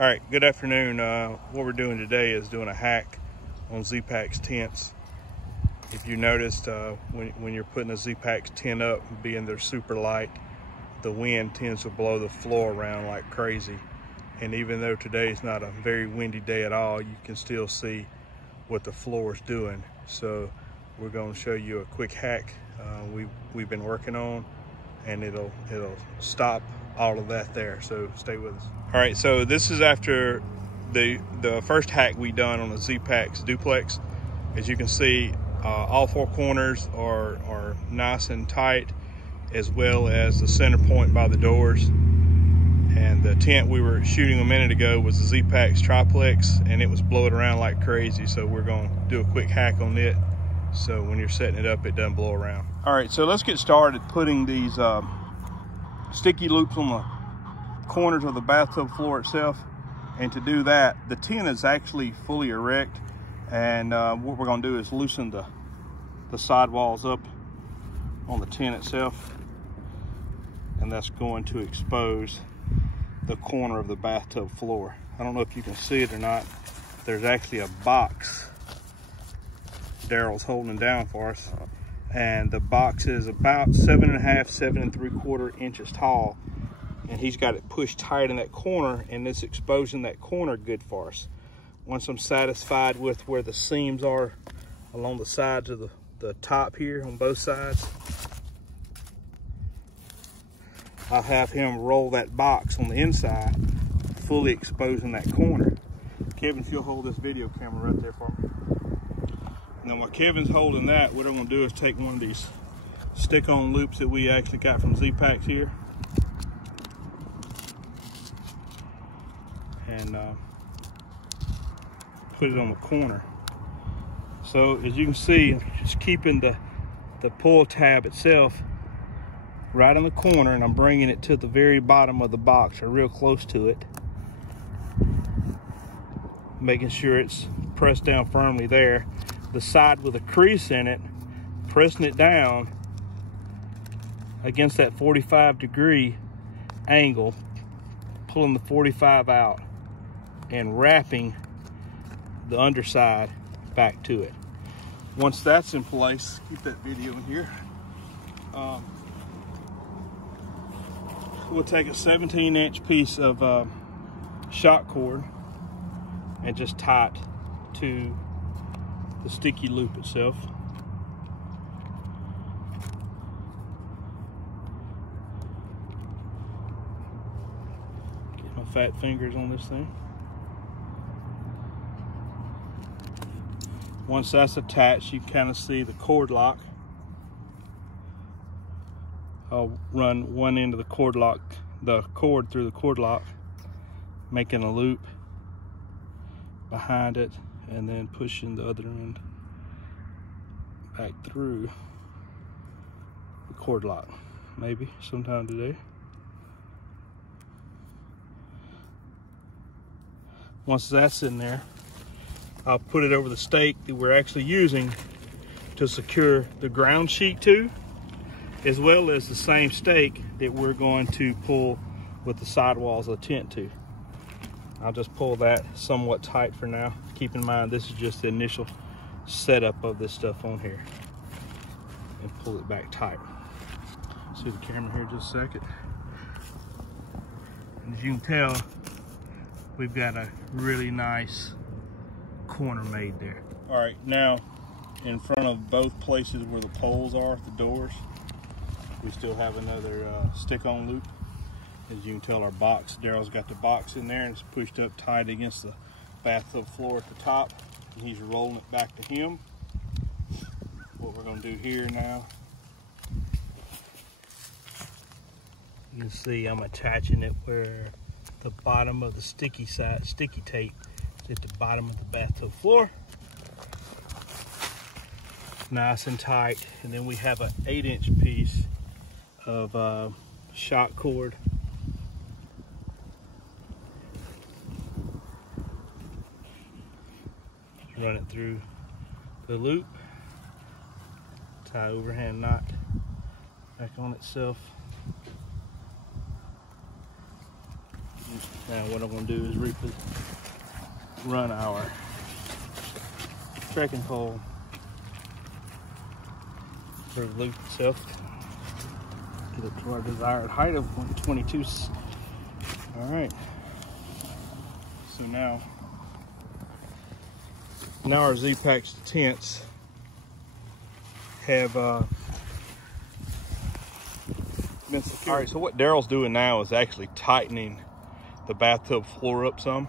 All right, good afternoon. What we're doing today is doing a hack on ZPacks tents. If you noticed, when you're putting a ZPacks tent up, being they're super light, the wind tends to blow the floor around like crazy. And even though today is not a very windy day at all, you can still see what the floor is doing. So we're going to show you a quick hack we've been working on, and it'll stop all of that there. So stay with us. All right, so this is after the first hack we done on the ZPacks duplex. As you can see, all four corners are nice and tight, as well as the center point by the doors. And the tent we were shooting a minute ago was the ZPacks triplex, and it was blowing around like crazy. So we're going to do a quick hack on it, so when you're setting it up, it doesn't blow around. All right, so let's get started putting these sticky loops on the corners of the bathtub floor itself. And to do that, the tent is actually fully erect, and what we're going to do is loosen the sidewalls up on the tent itself, and that's going to expose the corner of the bathtub floor. I don't know if you can see it or not. There's actually a box Daryl's holding down for us, and the box is about 7.5, 7 3/4 inches tall, and he's got it pushed tight in that corner, and it's exposing that corner good for us. Once I'm satisfied with where the seams are along the sides of the top here on both sides, I'll have him roll that box on the inside, fully exposing that corner. Kevin, if you'll hold this video camera right there for me. And then while Kevin's holding that, what I'm gonna do is take one of these stick-on loops that we actually got from ZPacks here, and put it on the corner. So as you can see, just keeping the pull tab itself right in the corner, and I'm bringing it to the very bottom of the box, or real close to it, making sure it's pressed down firmly there. The side with a crease in it, pressing it down against that 45-degree angle, pulling the 45 out and wrapping the underside back to it. Once that's in place, keep that video in here. We'll take a 17-inch piece of shock cord and just tie it to the sticky loop itself. Get my fat fingers on this thing. Once that's attached, you kind of see the cord lock. I'll run one end of the cord through the cord lock, making a loop behind it, and then pushing the other end back through the cord lock. Maybe sometime today. Once that's in there, I'll put it over the stake that we're actually using to secure the ground sheet to, as well as the same stake that we're going to pull with the sidewalls of the tent to. I'll just pull that somewhat tight for now. Keep in mind, this is just the initial setup of this stuff on here. And pull it back tight. See the camera here just a second. And as you can tell, we've got a really nice corner made there. All right, now in front of both places where the poles are, the doors, we still have another stick-on loop. As you can tell, our box, Daryl's got the box in there, and it's pushed up tight against the bathtub floor at the top, and he's rolling it back to him. What we're going to do here now, you can see I'm attaching it where the bottom of the sticky tape is at the bottom of the bathtub floor. Nice and tight. And then we have an 8-inch piece of shock cord. Run it through the loop, tie overhand knot back on itself. Just Now what I'm going to do is run our trekking pole for the loop itself. Get it to our desired height of 122. All right. So now our ZPacks tents have been secured. All right, so what Daryl's doing now is actually tightening the bathtub floor up some.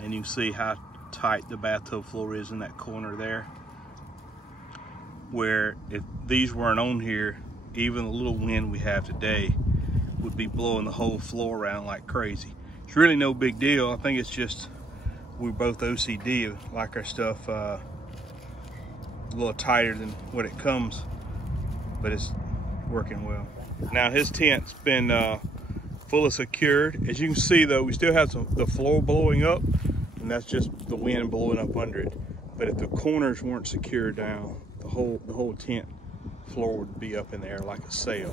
And you can see how tight the bathtub floor is in that corner there. Where if these weren't on here, even the little wind we have today would be blowing the whole floor around like crazy. It's really no big deal. I think it's just we're both OCD, like our stuff a little tighter than what it comes, but it's working well. Now his tent's been fully secured. As you can see though, we still have the floor blowing up, and that's just the wind blowing up under it. But if the corners weren't secured down, the whole tent floor would be up in there like a sail.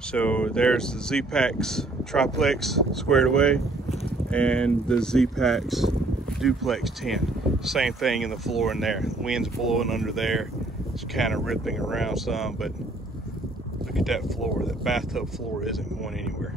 So there's the ZPacks triplex squared away, and the ZPacks duplex tent. Same thing in the floor in there. The wind's blowing under there. It's kind of ripping around some, but look at that floor. That bathtub floor isn't going anywhere.